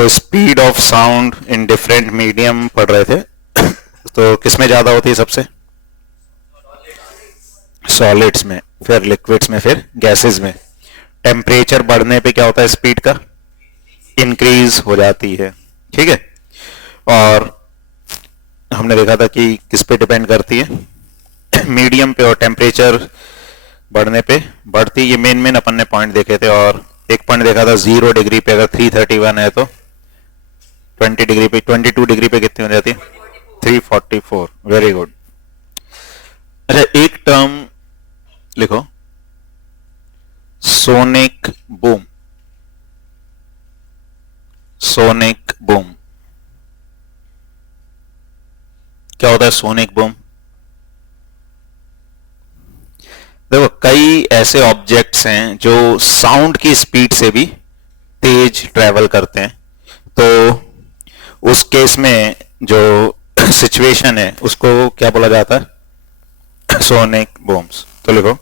तो speed of sound in different medium पढ़ रहे थे। तो किसमें ज्यादा होती है सबसे? सॉलिड्स में, फिर लिक्विड्स में, फिर गैसेस में। टेम्परेचर बढ़ने पे क्या होता है? स्पीड का इंक्रीज हो जाती है। ठीक है, और हमने देखा था कि किस पे डिपेंड करती है? मीडियम पे, और टेम्परेचर बढ़ने पे बढ़ती। ये मेन अपन ने पॉइंट देखे थे, और एक पॉइंट देखा था 0 डिग्री पे अगर 331 है तो 20 डिग्री पे, 22 डिग्री पे कितनी हो जाती है? 344। Very good. अच्छा, एक टर्म लिखो, सोनिक बूम। सोनिक बूम क्या होता है? सोनिक बूम, देखो कई ऐसे ऑब्जेक्ट्स हैं जो साउंड की स्पीड से भी तेज ट्रेवल करते हैं। तो उस केस में जो सिचुएशन है उसको क्या बोला जाता है? सोनिक बूम्स। तो लिखो,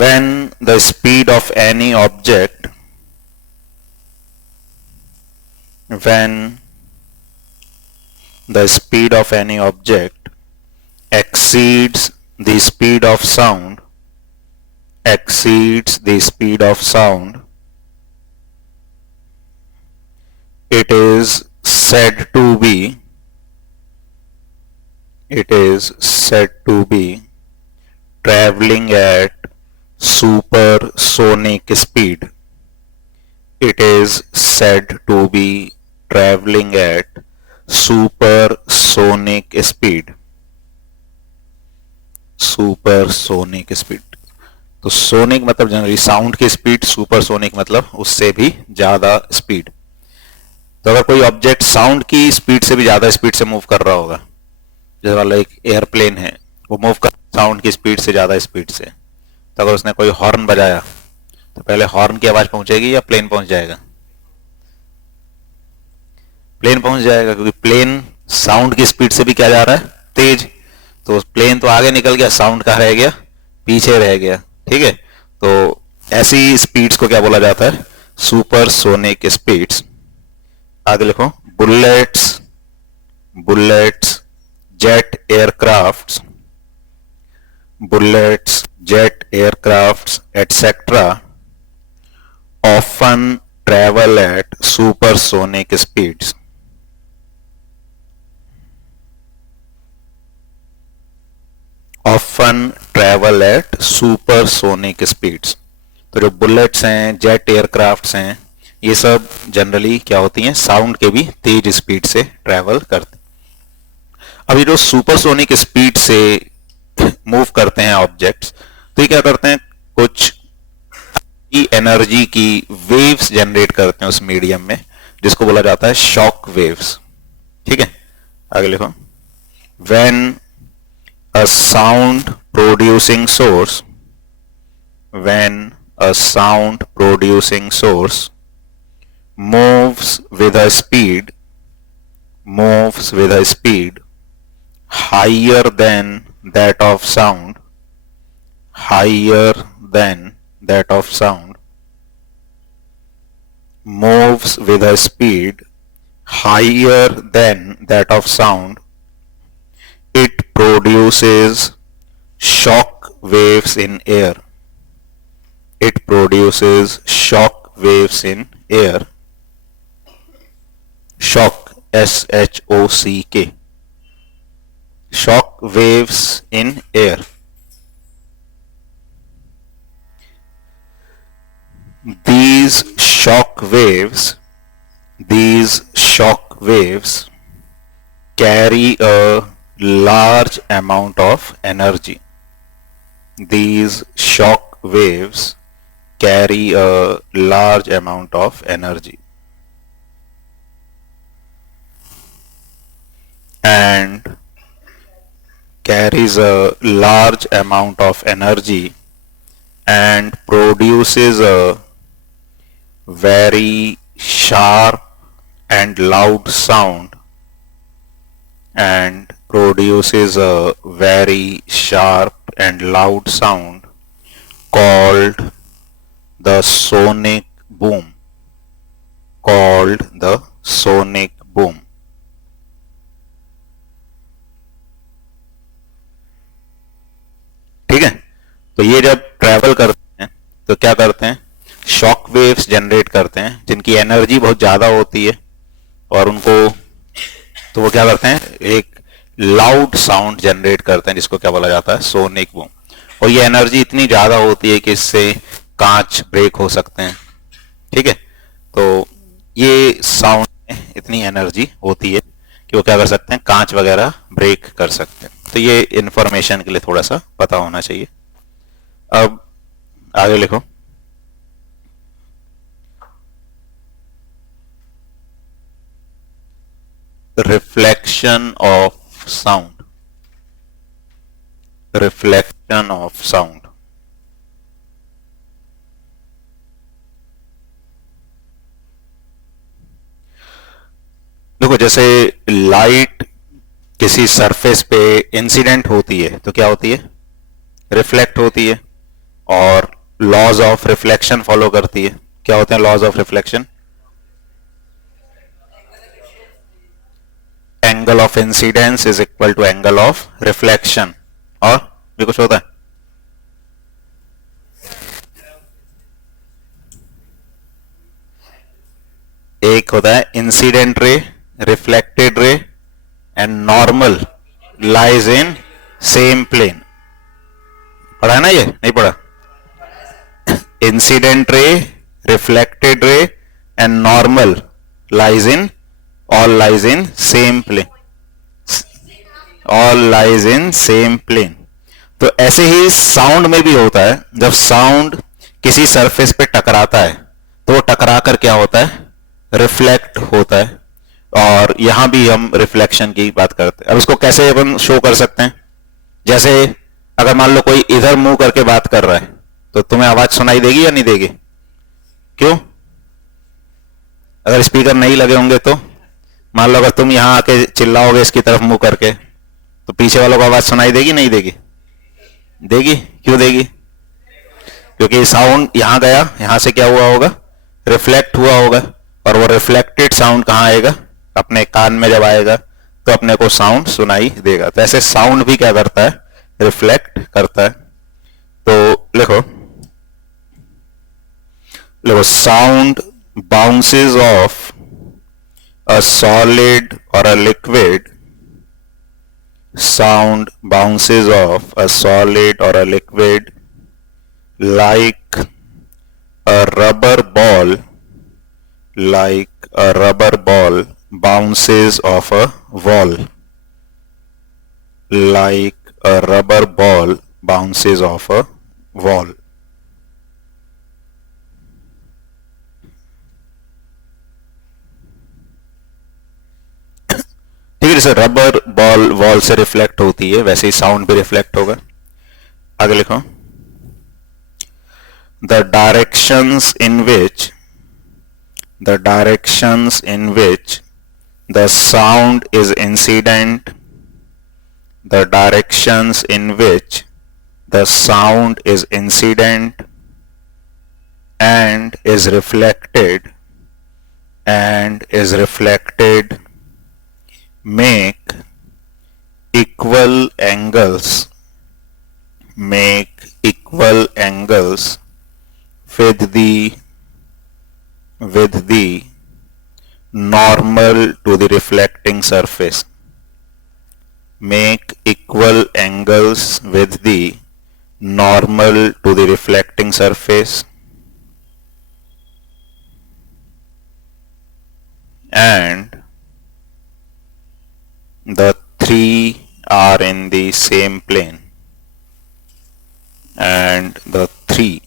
when the speed of any object, when the speed of any object exceeds the speed of sound, exceeds the speed of sound, it is said to be, it is said to be traveling at supersonic speed. It is said to be traveling at supersonic speed. Supersonic speed. तो sonic मतलब generally sound की speed, supersonic मतलब उससे भी ज्यादा speed. तो अगर कोई ऑब्जेक्ट साउंड की स्पीड से भी ज्यादा स्पीड से मूव कर रहा होगा, जैसे वाला एक एयरप्लेन है, वो मूव कर साउंड की स्पीड से ज्यादा स्पीड से, तो अगर उसने कोई हॉर्न बजाया तो पहले हॉर्न की आवाज पहुंचेगी या प्लेन पहुंच जाएगा? प्लेन पहुंच जाएगा, क्योंकि प्लेन साउंड की स्पीड से भी क्या जा रहा है? तेज। तो प्लेन तो आगे निकल गया, साउंड कहाँ रह गया? पीछे रह गया। ठीक है, तो ऐसी स्पीड्स को क्या बोला जाता है? Supersonic speeds. आगे लिखो, bullets, bullets, jet aircrafts, bullets, jet aircrafts, etc. often travel at supersonic speeds. Often travel at supersonic speeds. तो जो बुलेट्स हैं, जेट एयरक्राफ्ट्स हैं, ये सब जनरली क्या होती हैं? साउंड के भी तेज स्पीड से ट्रेवल करते। अब ये जो सुपरसोनिक स्पीड से मूव करते हैं ऑब्जेक्ट्स, तो ये क्या करते हैं? कुछ एनर्जी की वेव्स जनरेट करते हैं उस मीडियम में, जिसको बोला जाता है शॉक वेव्स। ठीक है, आगे लिखो, when a sound producing source, when a sound producing source moves with a speed, moves with a speed higher than that of sound, higher than that of sound, moves with a speed higher than that of sound, it produces shock waves in air. It produces shock waves in air. Shock, SHOCK. Shock waves in air. These shock waves carry a large amount of energy. These shock waves carry a large amount of energy. And carries a large amount of energy and produces a very sharp and loud sound, and produces a very sharp and loud sound called the sonic boom, called the sonic boom. ठीक है, तो ये जब travel करते हैं तो क्या करते हैं, शॉक वेव्स जनरेट करते हैं जिनकी एनर्जी बहुत ज्यादा होती है, और उनको तो वो क्या करते हैं, एक लाउड साउंड जनरेट करते हैं जिसको क्या बोला जाता है, सोनिक बूम। और ये एनर्जी इतनी ज्यादा होती है कि इससे कांच ब्रेक हो सकते हैं। ठीक है, तो ये साउंड में इतनी एनर्जी होती है कि वो क्या कर सकते हैं, कांच वगैरह ब्रेक कर सकते हैं। तो ये इंफॉर्मेशन के लिए थोड़ा सा पता होना चाहिए। अब आगे लिखो, reflection of sound, reflection of sound. देखो, जैसे लाइट किसी सरफेस पे इंसिडेंट होती है तो क्या होती है, रिफ्लेक्ट होती है, और लॉज ऑफ रिफ्लेक्शन फॉलो करती है। क्या होते हैं laws of reflection? Angle of incidence is equal to angle of reflection. और भी कुछ होता है? एक होता है incident ray, reflected ray and normal lies in same plane. पढ़ा है ना? ये नहीं पढ़ा? Incident ray, reflected ray and normal lies in, all lies in same plane, all lies in same plane. तो ऐसे ही साउंड में भी होता है, जब साउंड किसी सरफेस पे टकराता है तो वो टकरा कर क्या होता है, रिफ्लेक्ट होता है। और यहां भी हम रिफ्लेक्शन की बात करते हैं। अब इसको कैसे अपन शो कर सकते हैं? जैसे अगर मान लो कोई इधर मुंह करके बात कर रहा है तो तुम्हें आवाज सुनाई देगी या नहीं देगी? क्यों? अगर स्पीकर नहीं लगे होंगे तो मान लो अगर तुम यहां आके चिल्लाओगे इसकी तरफ मुंह करके तो पीछे वालों को आवाज सुनाई देगी नहीं देगी? देगी। क्यों देगी? क्योंकि साउंड यहां गया, यहां से क्या हुआ होगा, रिफ्लेक्ट हुआ होगा, और वो रिफ्लेक्टेड साउंड कहां आएगा, अपने कान में जब आएगा तो अपने को साउंड सुनाई देगा। तो ऐसे साउंड भी क्या करता है, रिफ्लेक्ट करता है। तो लिखो, लिखो, sound bounces off a solid और a liquid, sound bounces off a solid or a liquid like a rubber ball, like a rubber ball bounces off a wall, like a rubber ball bounces off a wall. ठीक है, जैसे rubber ball wall से reflect होती है वैसे ही sound भी reflect होगा। आगे लिखो, the directions in which the sound is incident, the directions in which the sound is incident and is reflected make equal angles with the normal to the reflecting surface, make equal angles with the normal to the reflecting surface, and the three are in the same plane, and the three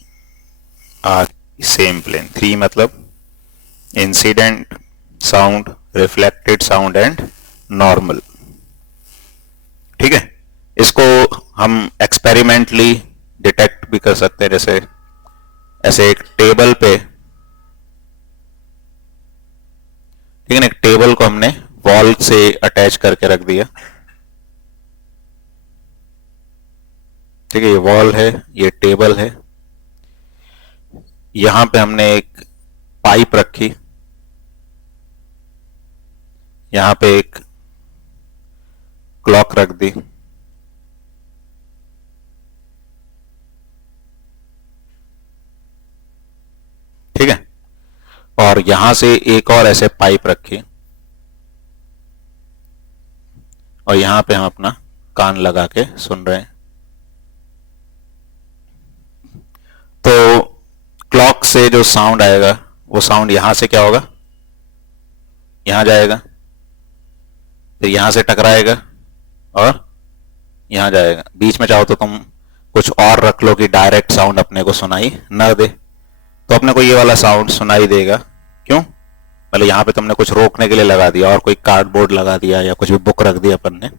are same plane. three मतलब incident sound, reflected sound and normal. ठीक है, इसको हम experimentally detect भी कर सकते हैं। जैसे ऐसे एक टेबल पे, ठीक है ना, एक टेबल को हमने वॉल से अटैच करके रख दिया। ठीक है, ये वॉल है, ये टेबल है। यहां पे हमने एक पाइप रखी, यहां पे एक क्लॉक रख दी, ठीक है, और यहां से एक और ऐसे पाइप रखी और यहां पे हम अपना कान लगा के सुन रहे हैं। तो क्लॉक से जो साउंड आएगा वो साउंड यहां से क्या होगा, यहां जाएगा, फिर यहां से टकराएगा और यहां जाएगा। बीच में चाहो तो तुम कुछ और रख लो कि डायरेक्ट साउंड अपने को सुनाई न दे, तो अपने को ये वाला साउंड सुनाई देगा। क्यों? मतलब यहां पे तुमने कुछ रोकने के लिए लगा दिया और कोई कार्डबोर्ड लगा दिया या कुछ भी बुक रख दिया अपन ने,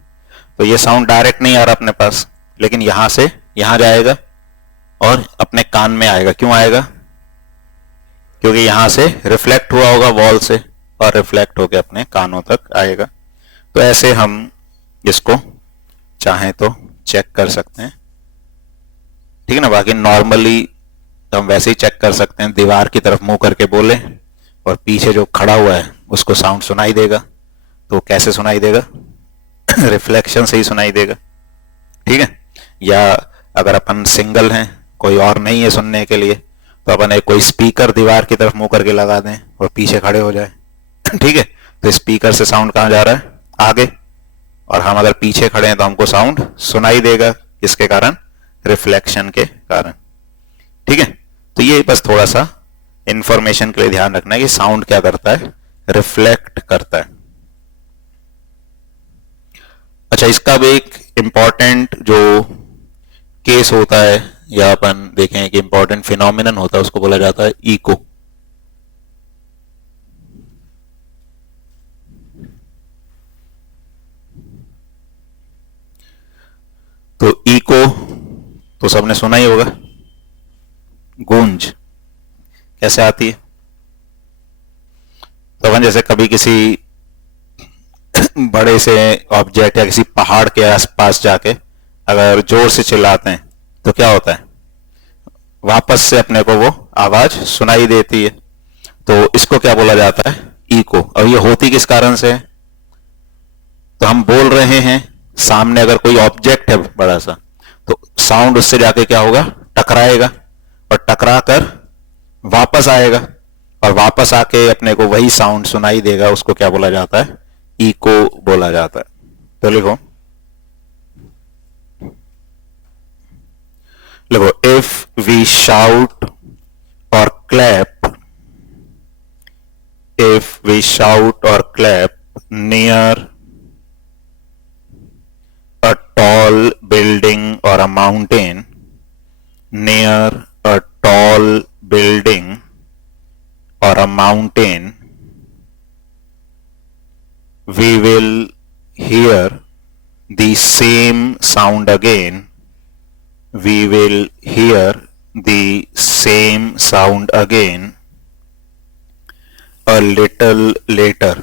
तो ये साउंड डायरेक्ट नहीं आ रहा अपने पास, लेकिन यहां से यहां जाएगा और अपने कान में आएगा। क्यों आएगा? क्योंकि यहां से रिफ्लेक्ट हुआ होगा वॉल से और रिफ्लेक्ट होकर अपने कानों तक आएगा। तो ऐसे हम इसको चाहें तो चेक कर सकते हैं, ठीक है ना। बाकी नॉर्मली हम वैसे ही चेक कर सकते हैं, दीवार की तरफ मुंह करके बोले और पीछे जो खड़ा हुआ है उसको साउंड सुनाई देगा। तो कैसे सुनाई देगा? रिफ्लेक्शन से ही सुनाई देगा, ठीक है। या अगर अपन सिंगल हैं, कोई और नहीं है सुनने के लिए, तो अपन एक कोई स्पीकर दीवार की तरफ मुंह करके लगा दें और पीछे खड़े हो जाए, ठीक है। तो स्पीकर से साउंड कहां जा रहा है? आगे। और हम अगर पीछे खड़े हैं तो हमको साउंड सुनाई देगा, किसके कारण? रिफ्लेक्शन के कारण, ठीक है। तो ये बस थोड़ा सा इंफॉर्मेशन के लिए ध्यान रखना है कि साउंड क्या करता है, रिफ्लेक्ट करता है। अच्छा, इसका भी एक इंपॉर्टेंट जो केस होता है या अपन देखें कि इंपॉर्टेंट फिनोमिनन होता है, उसको बोला जाता है इको। तो इको तो सबने सुना ही होगा, गूंज कैसे आती है। तो अपन जैसे कभी किसी बड़े से ऑब्जेक्ट या किसी पहाड़ के आसपास जाके अगर जोर से चिल्लाते हैं तो क्या होता है? वापस से अपने को वो आवाज सुनाई देती है। तो इसको क्या बोला जाता है? इको। और ये होती किस कारण से है? तो हम बोल रहे हैं, सामने अगर कोई ऑब्जेक्ट है बड़ा सा, तो साउंड उससे जाके क्या होगा? टकराएगा और टकरा कर वापस आएगा और वापस आके अपने को वही साउंड सुनाई देगा। उसको क्या बोला जाता है? इको बोला जाता है। तो लिखो इफ वी शाउट और क्लैप, इफ वी शाउट और clap near a tall building or a mountain, near a tall building or a mountain, we will hear the same sound again. We will hear the same sound again a little later.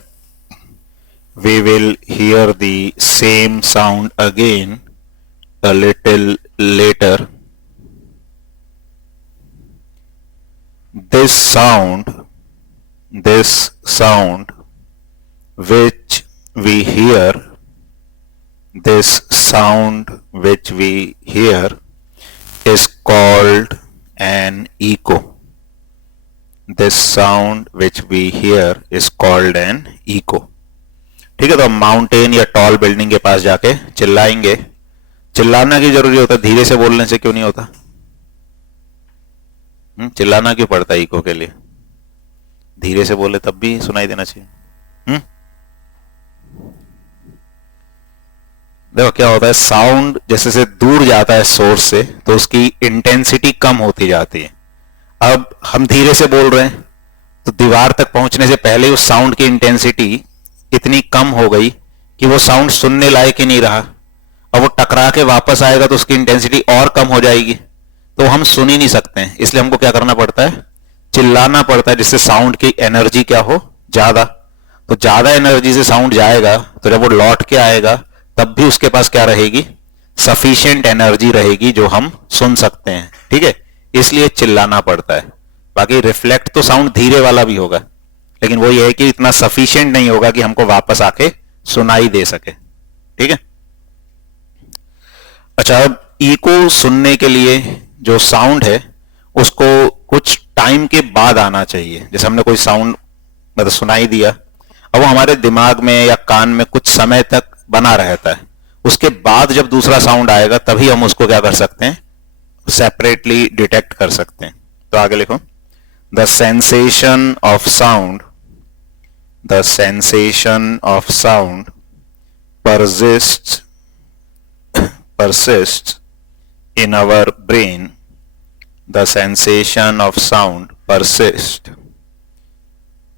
We will hear the same sound again a little later. This sound which we hear, this sound which we hear is called an echo. This sound which we hear is called an echo. ठीक है। तो mountain या tall building के पास जाके चिल्लाएंगे। चिल्लाना क्यों जरूरी होता है? धीरे से बोलने से क्यों नहीं होता? चिल्लाना क्यों पड़ता है इको के लिए? धीरे से बोले तब भी सुनाई देना चाहिए। देखो क्या होता है, साउंड जैसे से दूर जाता है सोर्स से तो उसकी इंटेंसिटी कम होती जाती है। अब हम धीरे से बोल रहे हैं तो दीवार तक पहुंचने से पहले उस साउंड की इंटेंसिटी इतनी कम हो गई कि वो साउंड सुनने लायक ही नहीं रहा। अब वो टकरा के वापस आएगा तो उसकी इंटेंसिटी और कम हो जाएगी, तो हम सुन ही नहीं सकते हैं। इसलिए हमको क्या करना पड़ता है? चिल्लाना पड़ता है, जिससे साउंड की एनर्जी क्या हो? ज्यादा। तो ज्यादा एनर्जी से साउंड जाएगा तो जब वो लौट के आएगा तब भी उसके पास क्या रहेगी? सफिशिएंट एनर्जी रहेगी जो हम सुन सकते हैं, ठीक है। इसलिए चिल्लाना पड़ता है। बाकी रिफ्लेक्ट तो साउंड धीरे वाला भी होगा, लेकिन वो ये है कि इतना सफिशिएंट नहीं होगा कि हमको वापस आके सुनाई दे सके। ठीक है। अच्छा, अब इको सुनने के लिए जो साउंड है उसको कुछ टाइम के बाद आना चाहिए। जैसे हमने कोई साउंड मतलब सुनाई दिया, अब वो हमारे दिमाग में या कान में कुछ समय तक बना रहता है, उसके बाद जब दूसरा साउंड आएगा तभी हम उसको क्या कर सकते हैं, सेपरेटली डिटेक्ट कर सकते हैं। तो आगे लिखो, the sensation of sound, the sensation of sound persists in our brain, the sensation of sound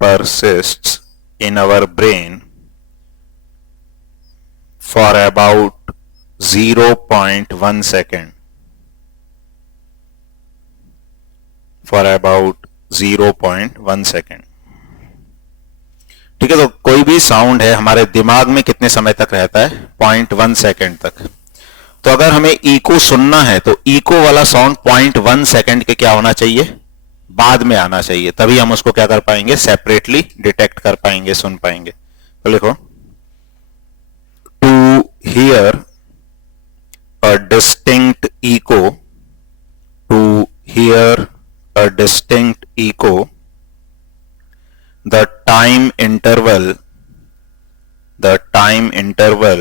persists in our brain for about 0.1 second, for about 0.1 second। ठीक है, तो कोई भी साउंड है हमारे दिमाग में कितने समय तक रहता है, 0.1 सेकेंड तक। तो अगर हमें इको सुनना है तो इको वाला साउंड 0.1 सेकेंड के क्या होना चाहिए, बाद में आना चाहिए, तभी हम उसको क्या कर पाएंगे, सेपरेटली डिटेक्ट कर पाएंगे, सुन पाएंगे। तो लिखो, to hear a distinct echo, to hear a distinct echo, the time interval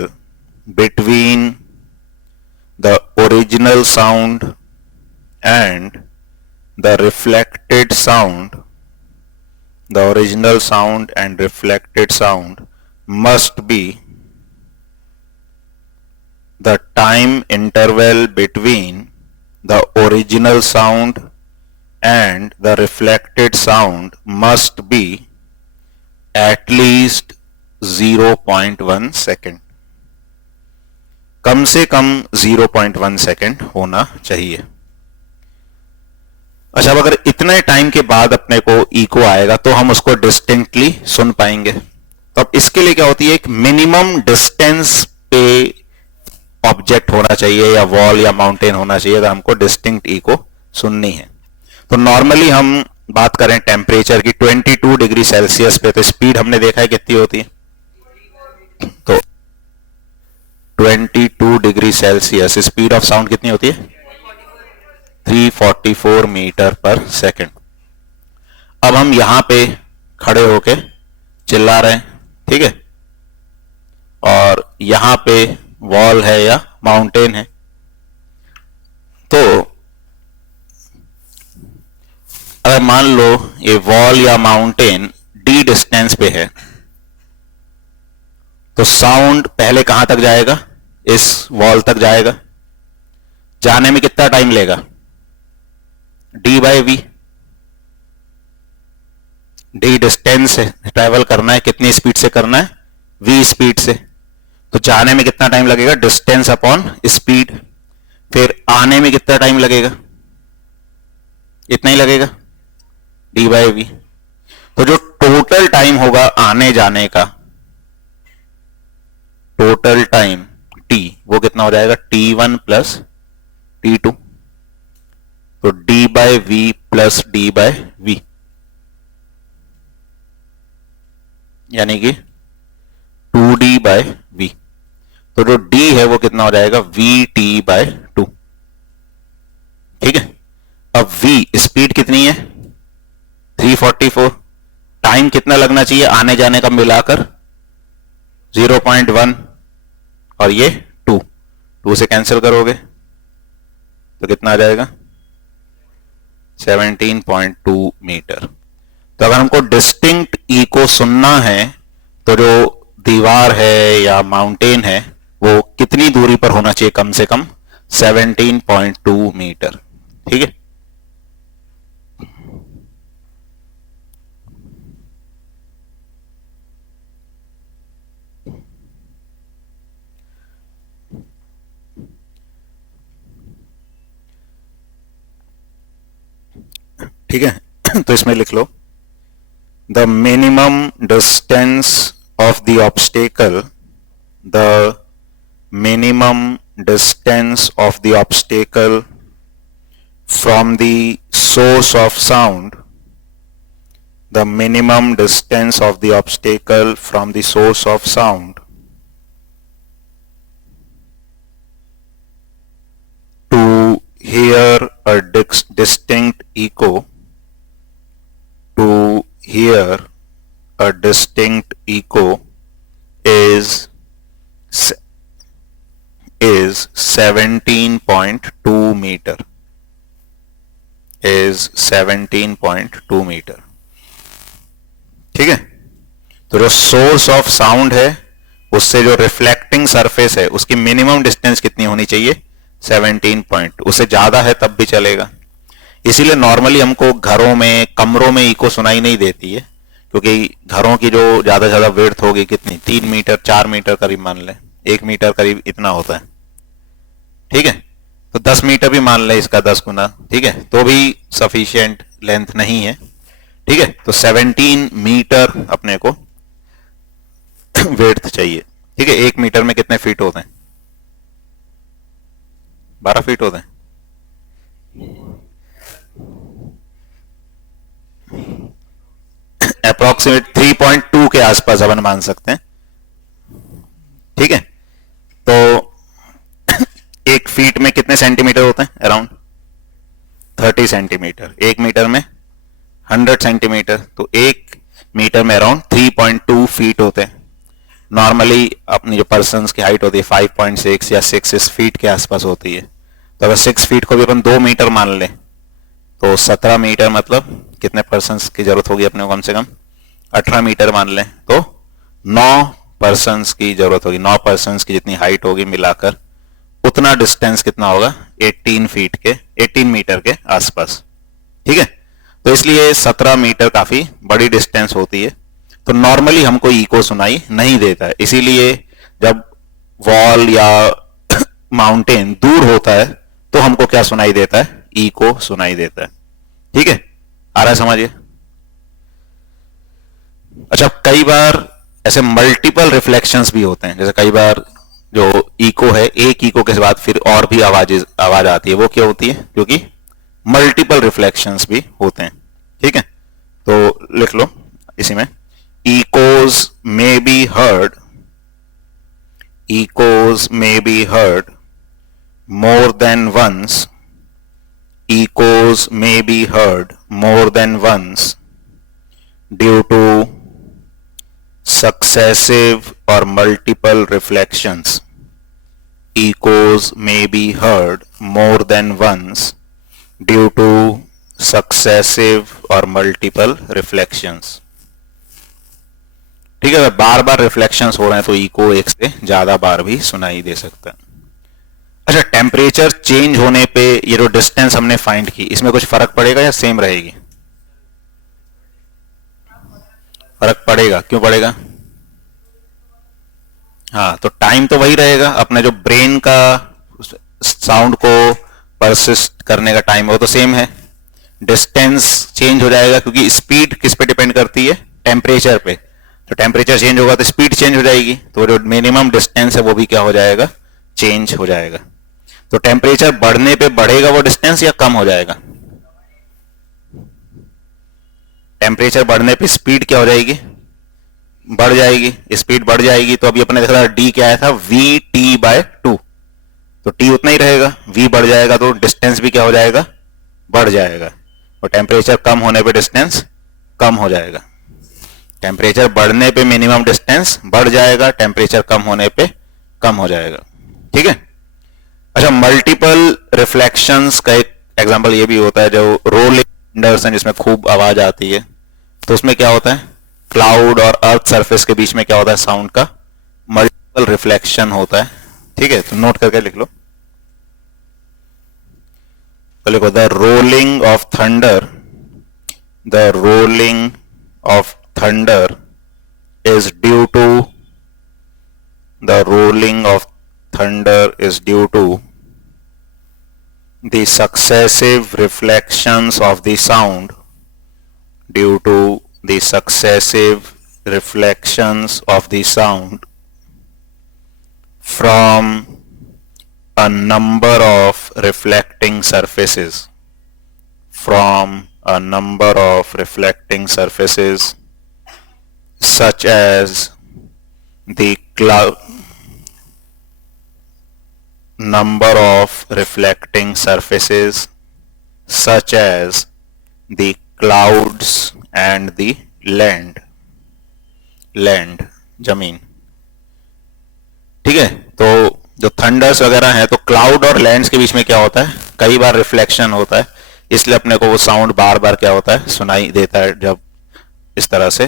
between the original sound and the reflected sound, the original sound and reflected sound must be, the time interval between the original sound and the reflected sound must be at least 0.1 second, कम से कम 0.1 second होना चाहिए। अच्छा, अब अगर इतने time के बाद अपने को इको आएगा तो हम उसको डिस्टिंक्टली सुन पाएंगे। तो अब इसके लिए क्या होती है, एक मिनिमम डिस्टेंस पे ऑब्जेक्ट होना चाहिए या वॉल या माउंटेन होना चाहिए अगर हमको डिस्टिंक्ट इको सुननी है। तो नॉर्मली हम बात करें टेम्परेचर की 22 डिग्री सेल्सियस पे, तो स्पीड हमने देखा है कितनी होती है, तो 22 degree Celsius speed of sound कितनी होती है, 344 मीटर पर सेकेंड। अब हम यहां पे खड़े होके चिल्ला रहे हैं, ठीक है, और यहां पे वॉल है या माउंटेन है, तो अगर मान लो ये वॉल या माउंटेन डी डिस्टेंस पे है, तो साउंड पहले कहां तक जाएगा, इस वॉल तक जाएगा। जाने में कितना टाइम लेगा, D by V, D distance है, ट्रैवल करना है, कितनी स्पीड से करना है, वी स्पीड से। तो जाने में कितना टाइम लगेगा, डिस्टेंस अपॉन स्पीड। फिर आने में कितना टाइम लगेगा, इतना ही लगेगा, डी बाई वी। तो जो टोटल टाइम होगा आने जाने का, टोटल टाइम टी, वो कितना हो जाएगा, T1 प्लस T2, तो D by V plus D by V, यानी कि 2D बाय वी। तो जो D है वो कितना हो जाएगा, VT बाय 2। ठीक है, अब V स्पीड कितनी है, 344। टाइम कितना लगना चाहिए आने जाने का मिलाकर, 0.1, और ये 2 से कैंसिल करोगे तो कितना आ जाएगा, 17.2 मीटर। तो अगर हमको डिस्टिंक्ट इको सुनना है तो जो दीवार है या माउंटेन है वो कितनी दूरी पर होना चाहिए, कम से कम 17.2 मीटर। ठीक है, ठीक है। तो इसमें लिख लो, the minimum distance of the obstacle, the minimum distance of the obstacle from the source of sound the minimum distance of the obstacle from the source of sound to hear a distinct echo, to hear a distinct echo is 17.2 meter, is 17.2 metre. ठीक है, तो जो source of sound है उससे जो reflecting surface है उसकी minimum distance कितनी होनी चाहिए, 17 पॉइंट, उससे ज्यादा है तब भी चलेगा। इसीलिए नॉर्मली हमको घरों में, कमरों में इको सुनाई नहीं देती है, क्योंकि घरों की जो ज्यादा से ज्यादा विड्थ होगी कितनी, 3 मीटर 4 मीटर करीब मान लें, 1 मीटर करीब इतना होता है। ठीक है, तो 10 मीटर भी मान लें इसका 10 गुना, ठीक है, तो भी सफिशिएंट लेंथ नहीं है। ठीक है, तो 17 मीटर अपने को विड्थ चाहिए। ठीक है, 1 मीटर में कितने फीट होते हैं, 12 फीट होते हैं। अप्रोक्सीमेट 3.2 के आसपास अपन मान सकते हैं। ठीक है, तो 1 फीट में कितने सेंटीमीटर होते हैं, अराउंड 30 सेंटीमीटर। 1 मीटर में 100 सेंटीमीटर, तो 1 मीटर में अराउंड 3.2 फीट होते हैं। नॉर्मली अपनी जो पर्सन्स की हाइट होती है 5.6 या 6 फीट के आसपास होती है। तो अगर 6 फीट को भी अपन 2 मीटर मान लें तो 17 मीटर मतलब कितने पर्सन्स की जरूरत होगी अपने को, कम से कम 18 मीटर मान लें तो 9 पर्सन्स की जरूरत होगी। 9 पर्सन्स की जितनी हाइट होगी मिलाकर उतना डिस्टेंस कितना होगा, 18 मीटर के आसपास। ठीक है, तो इसलिए 17 मीटर काफी बड़ी डिस्टेंस होती है। तो नॉर्मली हमको इको सुनाई नहीं देता है, इसीलिए जब वॉल या माउंटेन दूर होता है तो हमको क्या सुनाई देता है, इको सुनाई देता है। ठीक है, आ रहा है समझिए। अच्छा, कई बार ऐसे मल्टीपल रिफ्लेक्शंस भी होते हैं, जैसे कई बार जो इको है, एक इको के बाद फिर और भी आवाज आती है, वो क्या होती है, क्योंकि मल्टीपल रिफ्लेक्शंस भी होते हैं। ठीक है, तो लिख लो इसी में, echoes may be heard, echoes may be heard more than once, echoes may be heard more than once due to successive or multiple reflections. Echoes may be heard more than once due to successive or multiple reflections. ठीक है, बार बार reflections हो रहे हैं तो eco एक से ज्यादा बार भी सुनाई दे सकता है। अच्छा, टेम्परेचर चेंज होने पे ये जो डिस्टेंस हमने फाइंड की, इसमें कुछ फर्क पड़ेगा या सेम रहेगी? फर्क पड़ेगा, क्यों पड़ेगा? हाँ, तो टाइम तो वही रहेगा, अपने जो ब्रेन का साउंड को परसिस्ट करने का टाइम है वो तो सेम है। डिस्टेंस चेंज हो जाएगा क्योंकि स्पीड किस पे डिपेंड करती है, टेम्परेचर पे। तो टेम्परेचर चेंज होगा तो स्पीड चेंज हो जाएगी, तो जो मिनिमम डिस्टेंस है वो भी क्या हो जाएगा, चेंज हो जाएगा। तो टेम्परेचर बढ़ने पे बढ़ेगा वो डिस्टेंस या कम हो जाएगा? टेम्परेचर बढ़ने पे स्पीड क्या हो जाएगी, बढ़ जाएगी। स्पीड बढ़ जाएगी तो अभी अपने देखा डी क्या आया था, वी टी बाय 2, तो टी उतना ही रहेगा, वी बढ़ जाएगा तो डिस्टेंस भी क्या हो जाएगा, बढ़ जाएगा। और टेम्परेचर कम होने पे डिस्टेंस कम हो जाएगा। टेम्परेचर बढ़ने पे मिनिमम डिस्टेंस बढ़ जाएगा, टेम्परेचर कम होने पे कम हो जाएगा। ठीक है। अच्छा, मल्टीपल रिफ्लेक्शंस का एक एग्जांपल ये भी होता है, जो रोलिंग थंडर्स हैं जिसमें खूब आवाज आती है, तो उसमें क्या होता है, क्लाउड और अर्थ सरफेस के बीच में क्या होता है, साउंड का मल्टीपल रिफ्लेक्शन होता है। ठीक है, तो नोट करके लिख लो। तो लिखो, the rolling of thunder, the rolling of thunder is due to, the rolling of thunder is due to the successive reflections of the sound, due to the successive reflections of the sound from a number of reflecting surfaces, from a number of reflecting surfaces such as the number of reflecting surfaces such as the clouds and the land जमीन। ठीक है, तो जो thunder's वगैरह है तो cloud और lands के बीच में क्या होता है, कई बार रिफ्लेक्शन होता है, इसलिए अपने को वो साउंड बार बार क्या होता है, सुनाई देता है जब इस तरह से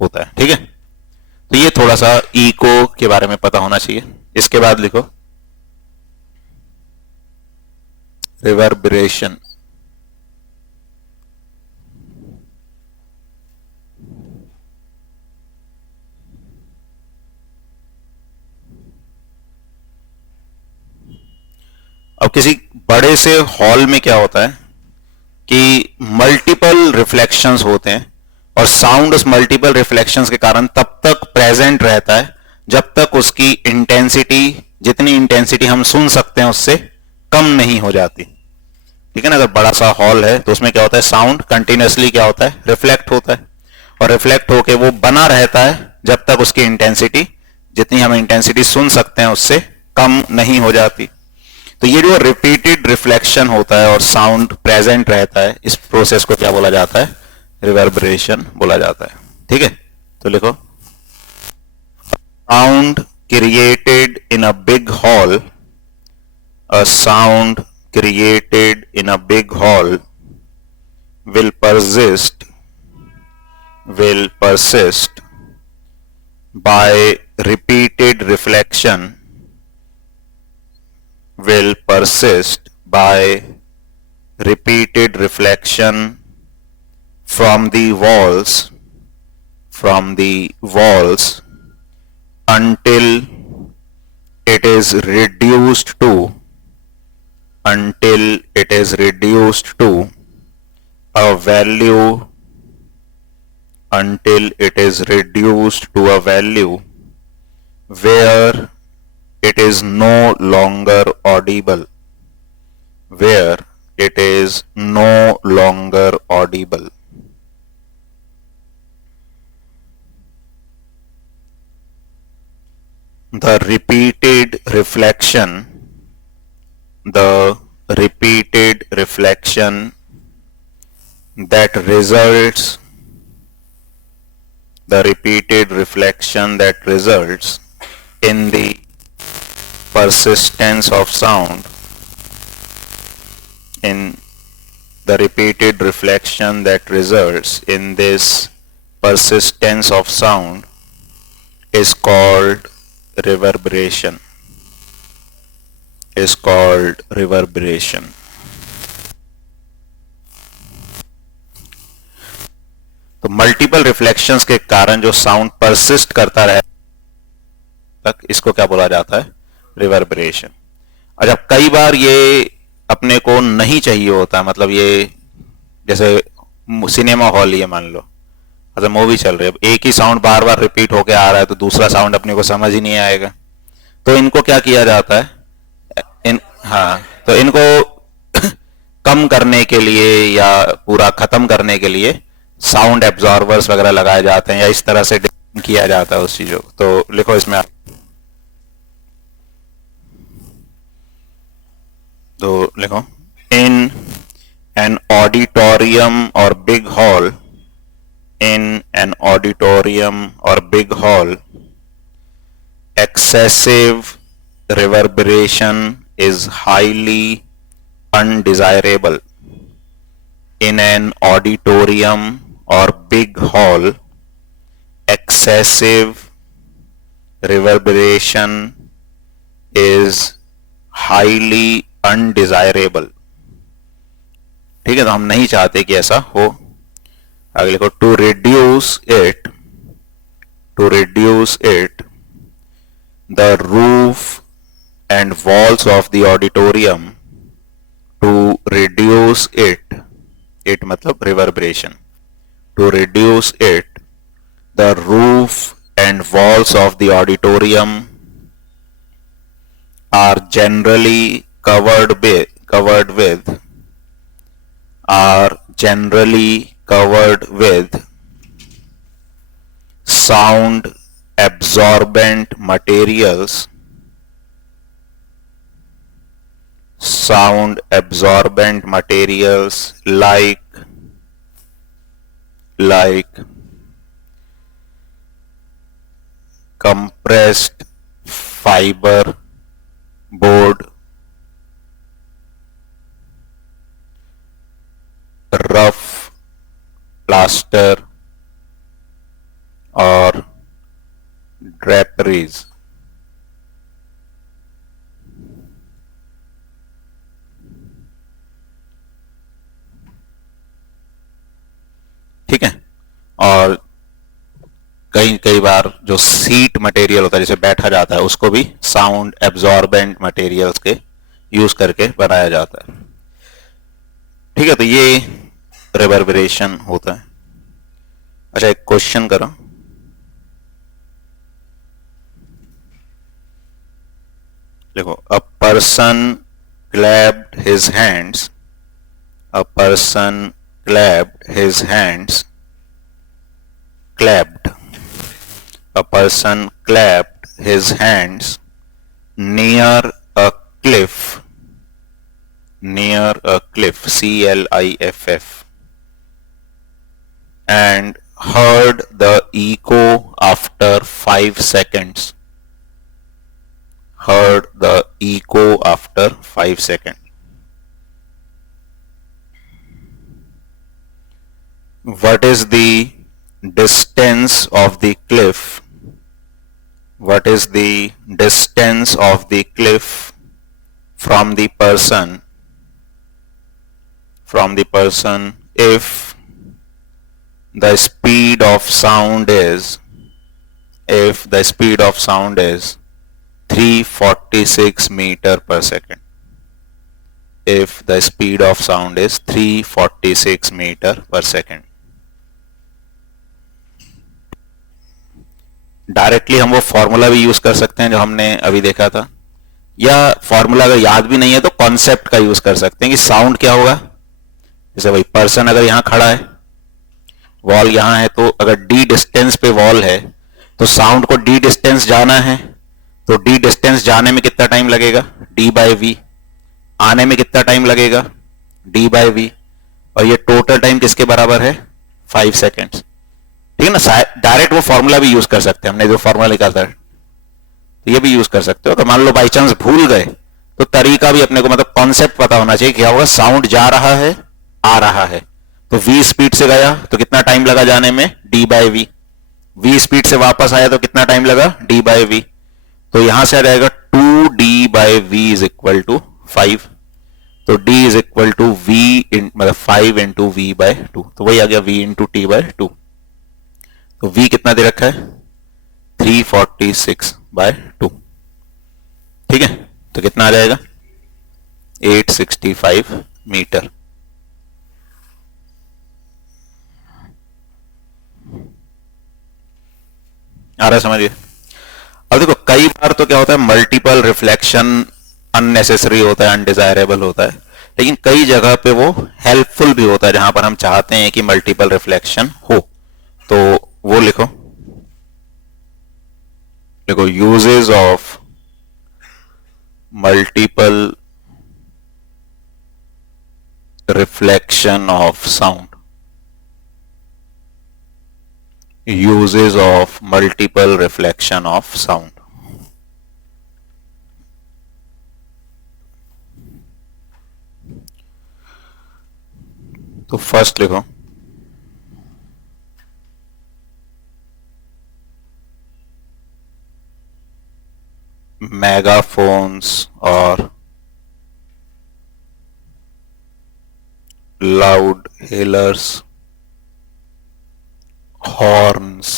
होता है। ठीक है, तो ये थोड़ा सा इको के बारे में पता होना चाहिए। इसके बाद लिखो रिवर्बरेशन। अब किसी बड़े से हॉल में क्या होता है कि मल्टीपल रिफ्लेक्शंस होते हैं और साउंड उस मल्टीपल रिफ्लेक्शंस के कारण तब तक प्रेजेंट रहता है जब तक उसकी इंटेंसिटी, जितनी इंटेंसिटी हम सुन सकते हैं उससे कम नहीं हो जाती। ठीक है ना, अगर बड़ा सा हॉल है तो उसमें क्या होता है, साउंड कंटिन्यूसली क्या होता है, रिफ्लेक्ट होता है और रिफ्लेक्ट होके वो बना रहता है जब तक उसकी इंटेंसिटी, जितनी हम इंटेंसिटी सुन सकते हैं उससे कम नहीं हो जाती। तो ये जो रिपीटेड रिफ्लेक्शन होता है और साउंड प्रेजेंट रहता है, इस प्रोसेस को क्या बोला जाता है, रिवर्बरेशन बोला जाता है। ठीक है, तो लिखो sound created in a big hall, a sound created in a big hall will persist by repeated reflection, will persist by repeated reflection from the walls until it is reduced to a value where it is no longer audible, The repeated reflection that results in the persistence of sound, is called reverberation. तो multiple reflections के कारण जो sound persist करता रहे तक, इसको क्या बोला जाता है, रिवर्बरेशन। और जब कई बार ये अपने को नहीं चाहिए होता, मतलब ये जैसे सिनेमा हॉल ये मान लो, मतलब मूवी चल रही है, एक ही साउंड बार बार रिपीट होके आ रहा है तो दूसरा साउंड अपने को समझ ही नहीं आएगा, तो इनको क्या किया जाता है, तो इनको कम करने के लिए या पूरा खत्म करने के लिए साउंड एब्जॉर्बर्स वगैरह लगाए जाते हैं या इस तरह से किया जाता है उस चीजों को। तो लिखो इसमें, तो लिखो इन एन ऑडिटोरियम और big hall, excessive reverberation is highly undesirable. In an auditorium or big hall, excessive reverberation is highly undesirable. ठीक है, तो हम नहीं चाहते कि ऐसा हो। आगे लिखो to reduce it, the roof and walls of the auditorium, to reduce it मतलब reverberation, to reduce it, the roof and walls of the auditorium are generally covered with generally covered with sound absorbent materials, sound absorbent materials like compressed fiber board, rough plaster और draperies. ठीक है। और कई बार जो seat material होता है जैसे बैठा जाता है उसको भी साउंड एब्जॉर्बेंट मटेरियल्स के यूज करके बनाया जाता है। ठीक है, तो ये रिवर्बरेशन होता है। अच्छा, एक क्वेश्चन करो। देखो, a person clapped his hands, a person clapped his hands, clapped, a person clapped his hands near a cliff, near a cliff, CLIFF, and heard the echo after 5 seconds, heard the echo after 5 seconds. What is the distance of the cliff? What is the distance of the cliff from the person? From the person if the speed of sound is, if the speed of sound is 346 meter per second. If the speed of sound is 346 meter per second. Directly हम वो formula भी use कर सकते हैं जो हमने अभी देखा था, या फॉर्मूला अगर याद भी नहीं है तो कॉन्सेप्ट का यूज कर सकते हैं कि साउंड क्या होगा। जैसे भाई पर्सन अगर यहां खड़ा है, वॉल यहां है, तो अगर डी डिस्टेंस पे वॉल है तो साउंड को डी डिस्टेंस जाना है, तो डी डिस्टेंस जाने में कितना टाइम लगेगा, डी बाय वी। आने में कितना टाइम लगेगा, डी बाय वी। और ये टोटल टाइम किसके बराबर है, 5 सेकेंड्स। ठीक है ना। डायरेक्ट वो फॉर्मूला भी यूज कर सकते हैं, हमने जो फॉर्मूला लिखा था तो ये भी यूज कर सकते हो। तो मान लो बाई चांस भूल गए तो तरीका भी अपने को, मतलब कॉन्सेप्ट पता होना चाहिए। क्या होगा, साउंड जा रहा है, आ रहा है, तो v स्पीड से गया तो कितना टाइम लगा जाने में, d by V. v speed से वापस आया तो कितना टाइम लगा, d बाय वी। तो यहां से आ जाएगा 2d by V is equal to 5। तो d is equal to v मतलब 5 इंटू वी बाय 2, तो वही आ गया v इंटू टी बाय 2। तो v कितना दे रखा है, 346 बाय 2। ठीक है, तो कितना आ जाएगा, 865 मीटर। आ रहा है समझिए। अब देखो, कई बार तो क्या होता है, मल्टीपल रिफ्लेक्शन अननेसेसरी होता है, अनडिजायरेबल होता है, लेकिन कई जगह पे वो हेल्पफुल भी होता है जहां पर हम चाहते हैं कि मल्टीपल रिफ्लेक्शन हो। तो वो लिखो, देखो uses of multiple reflection of sound, uses of multiple reflection of sound. तो फर्स्ट लिखो, मेगाफोन्स और loud healers, horns,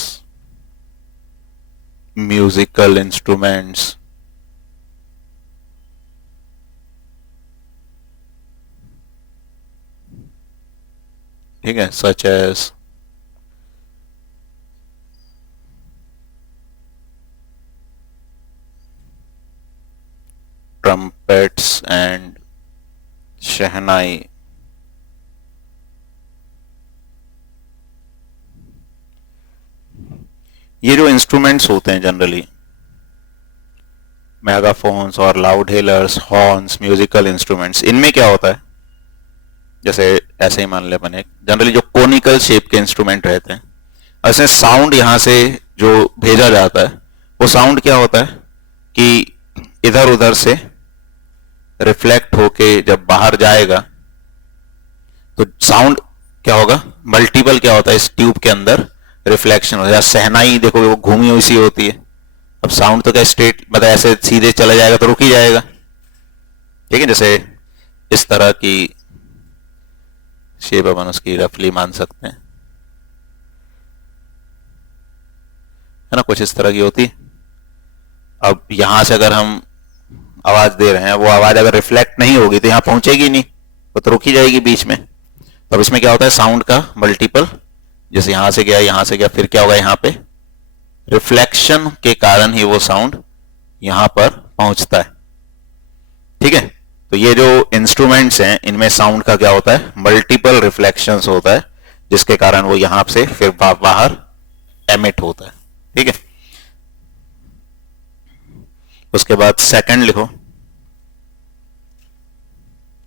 musical instruments, ठीक है, सच एज ट्रम्पेट्स एंड शहनाई, ये जो इंस्ट्रूमेंट्स होते हैं जनरली, मेगाफोन्स और loud healers, horns, musical instruments, इनमें क्या होता है, जैसे ऐसे ही मान ले अपन, एक जनरली जो कोनिकल शेप के इंस्ट्रूमेंट रहते हैं, ऐसे साउंड यहां से जो भेजा जाता है, वो साउंड क्या होता है कि इधर उधर से रिफ्लेक्ट होके जब बाहर जाएगा तो साउंड क्या होगा, मल्टीपल क्या होता है, इस ट्यूब के अंदर रिफ्लेक्शन हो जाए। सहनाई देखो वो घूमी हुई सी होती है, अब साउंड तो क्या स्ट्रेट मतलब ऐसे सीधे चला जाएगा तो रुक ही जाएगा, ठीक है। जैसे इस तरह की शेप अपन उसकी रफली मान सकते हैं, है ना, कुछ इस तरह की होती है। अब यहां से अगर हम आवाज दे रहे हैं, वो आवाज अगर रिफ्लेक्ट नहीं होगी तो यहां पहुंचेगी नहीं, वो तो रुक ही जाएगी बीच में। तो अब इसमें क्या होता है, साउंड का मल्टीपल, जैसे यहां से गया यहां से गया, फिर क्या होगा, यहां पे रिफ्लेक्शन के कारण ही वो साउंड यहां पर पहुंचता है, ठीक है। तो ये जो इंस्ट्रूमेंट्स हैं इनमें साउंड का क्या होता है, मल्टीपल रिफ्लेक्शंस होता है, जिसके कारण वो यहां से फिर बाहर एमिट होता है, ठीक है। उसके बाद सेकंड लिखो,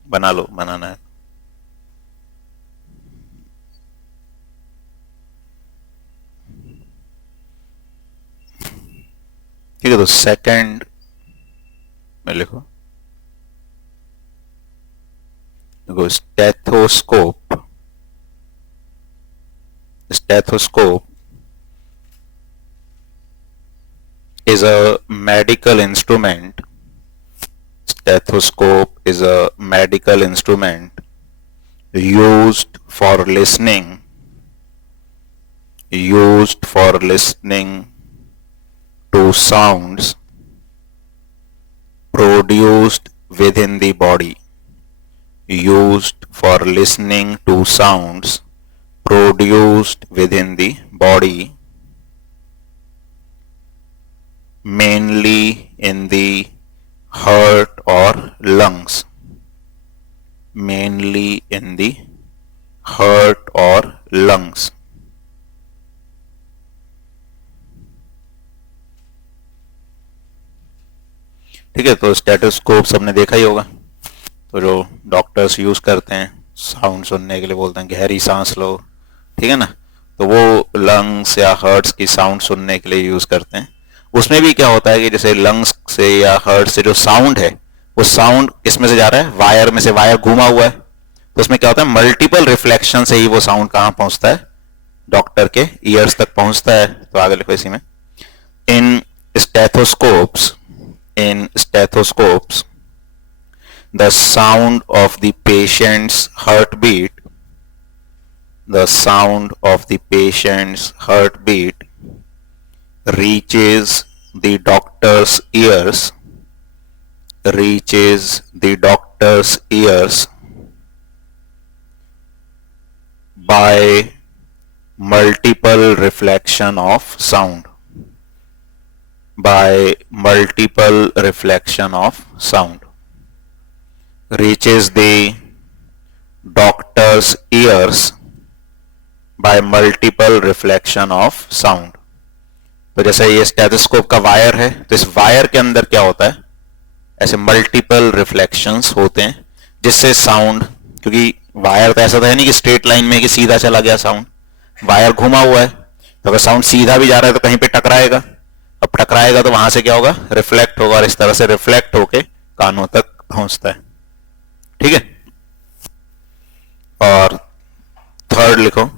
बना लो, बनाना है। ठीक है, तो सेकंड में लिखो, देखो stethoscope. Stethoscope is a medical instrument. Stethoscope is a medical instrument used for listening to sounds produced within the body. Used for listening to sounds produced within the body, mainly in the heart or lungs. Mainly in the heart or lungs. ठीक है, तो stethoscope सबने देखा ही होगा, तो जो doctors use करते हैं साउंड सुनने के लिए, बोलते हैं गहरी सांस लो, ठीक है ना, तो वो लंग्स या हार्ट्स की साउंड सुनने के लिए यूज करते हैं। उसमें भी क्या होता है कि जैसे लंग्स से या हार्ट से जो साउंड है, वो साउंड किसमें से जा रहा है, वायर में से, वायर घूमा हुआ है, तो उसमें क्या होता है, मल्टीपल रिफ्लेक्शन से ही वो साउंड कहां पहुंचता है, डॉक्टर के ईयर्स तक पहुंचता है। तो आगे लिखो इसी में, इन स्टेथोस्कोप्स the sound of the patient's heartbeat reaches the doctor's ears by multiple reflection of sound. Reaches the doctor's ears by multiple reflection of sound. तो जैसे ये स्टेथोस्कोप का वायर है, तो इस वायर के अंदर क्या होता है, ऐसे मल्टीपल रिफ्लेक्शंस होते हैं, जिससे साउंड, क्योंकि वायर तो ऐसा तो है नहीं कि स्ट्रेट लाइन में कि सीधा चला गया साउंड, वायर घुमा हुआ है, तो अगर साउंड सीधा भी जा रहा है तो कहीं पे टकराएगा, अब टकराएगा तो वहां से क्या होगा, रिफ्लेक्ट होगा, और इस तरह से रिफ्लेक्ट होके कानों तक पहुंचता है, ठीक है। और थर्ड लिखो,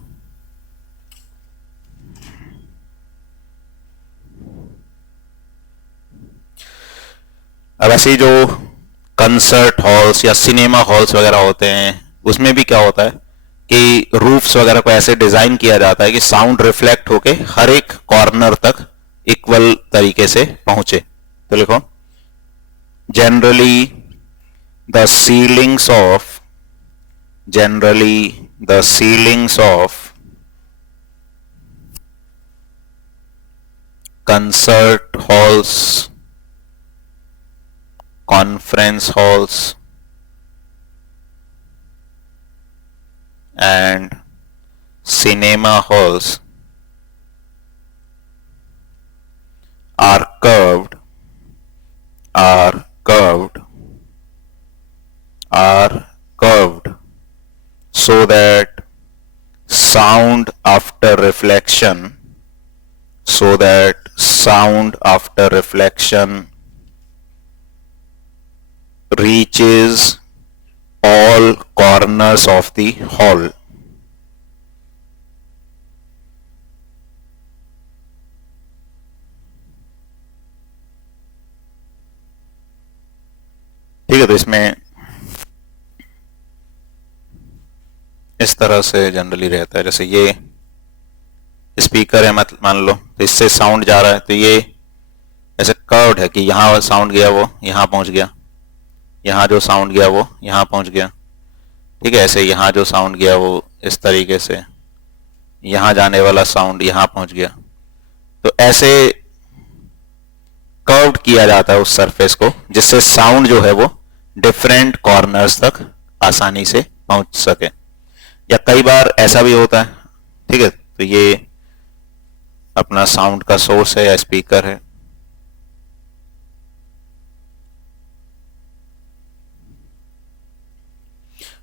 अब ऐसे जो कंसर्ट हॉल्स या सिनेमा हॉल्स वगैरह होते हैं, उसमें भी क्या होता है कि रूफ्स वगैरह को ऐसे डिजाइन किया जाता है कि साउंड रिफ्लेक्ट होके हर एक कॉर्नर तक इक्वल तरीके से पहुंचे। तो लिखो, generally the ceilings of concert halls, conference halls and cinema halls are curved so that sound after reflection reaches all corners of the hall. ठीक है, तो इसमें इस तरह से जनरली रहता है। जैसे ये स्पीकर है, मान लो, तो इससे साउंड जा रहा है, तो ये ऐसे कर्व्ड है कि यहाँ साउंड गया वो यहाँ पहुंच गया, यहाँ जो साउंड गया वो यहाँ पहुंच गया। ठीक है, ऐसे यहाँ जो साउंड गया वो इस तरीके से यहाँ जाने वाला साउंड यहाँ पहुंच गया। तो ऐसे कर्व्ड किया जाता है उस सरफेस को, जिससे साउंड जो है वो डिफरेंट कॉर्नर्स तक आसानी से पहुंच सके। या कई बार ऐसा भी होता है, ठीक है, तो ये अपना साउंड का सोर्स है या स्पीकर है।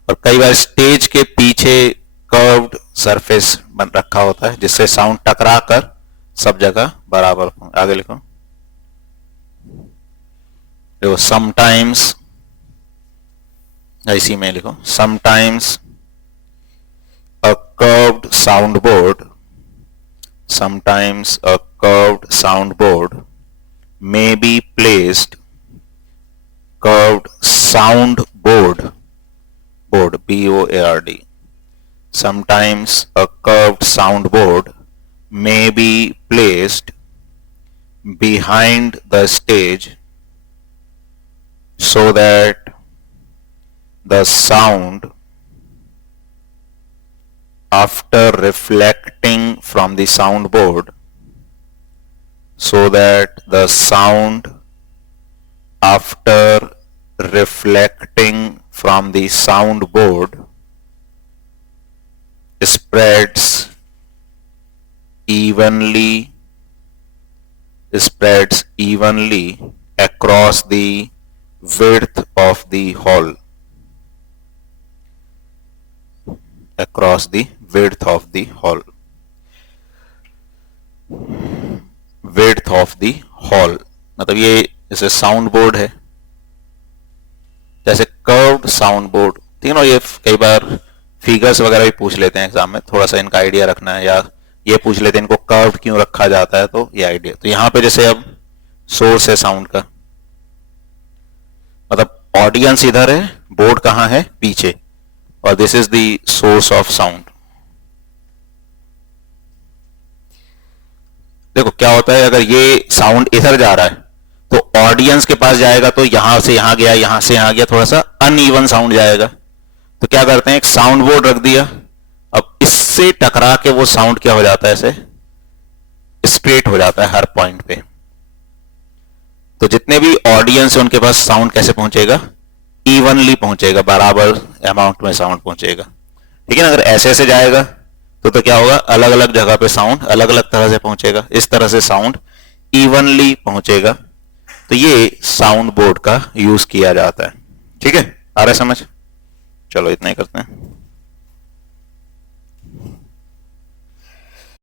और कई बार स्टेज के पीछे कर्व्ड सरफेस बन रखा होता है, जिससे साउंड टकरा कर सब जगह बराबर। आगे लिखो, देखो, समटाइम्स, इसी में लिखो, sometimes a curved soundboard may be placed curved soundboard BOARD. Sometimes a curved soundboard may be placed behind the stage so that the sound after reflecting from the soundboard spreads evenly across the width of the hall. Width of the hall मतलब ये जैसे sound board है, जैसे curved sound board. ठीक है ना, ये कई बार फिगर्स वगैरह भी पूछ लेते हैं एग्जाम में, थोड़ा सा इनका आइडिया रखना है, या ये पूछ लेते हैं इनको कर्व्ड क्यों रखा जाता है, तो ये आइडिया। तो यहाँ पे जैसे अब सोर्स है साउंड का, मतलब ऑडियंस इधर है, बोर्ड कहाँ है, पीछे, और this is the source of sound. देखो क्या होता है, अगर ये साउंड इधर जा रहा है तो ऑडियंस के पास जाएगा तो यहां से यहां गया, यहां से यहां गया, थोड़ा सा अनइवन साउंड जाएगा। तो क्या करते हैं, एक साउंड बोर्ड रख दिया, अब इससे टकरा के वो साउंड क्या हो जाता है, ऐसे स्ट्रेट हो जाता है हर पॉइंट पे। तो जितने भी ऑडियंस है उनके पास साउंड कैसे पहुंचेगा, इवनली पहुंचेगा, बराबर अमाउंट में साउंड पहुंचेगा। ठीक है ना, अगर ऐसे ऐसे जाएगा तो क्या होगा, अलग अलग जगह पे साउंड अलग अलग तरह से पहुंचेगा, इस तरह से साउंड इवनली पहुंचेगा। तो ये साउंड बोर्ड का यूज किया जाता है। ठीक है, आ रहा है समझ? चलो इतना ही करते हैं।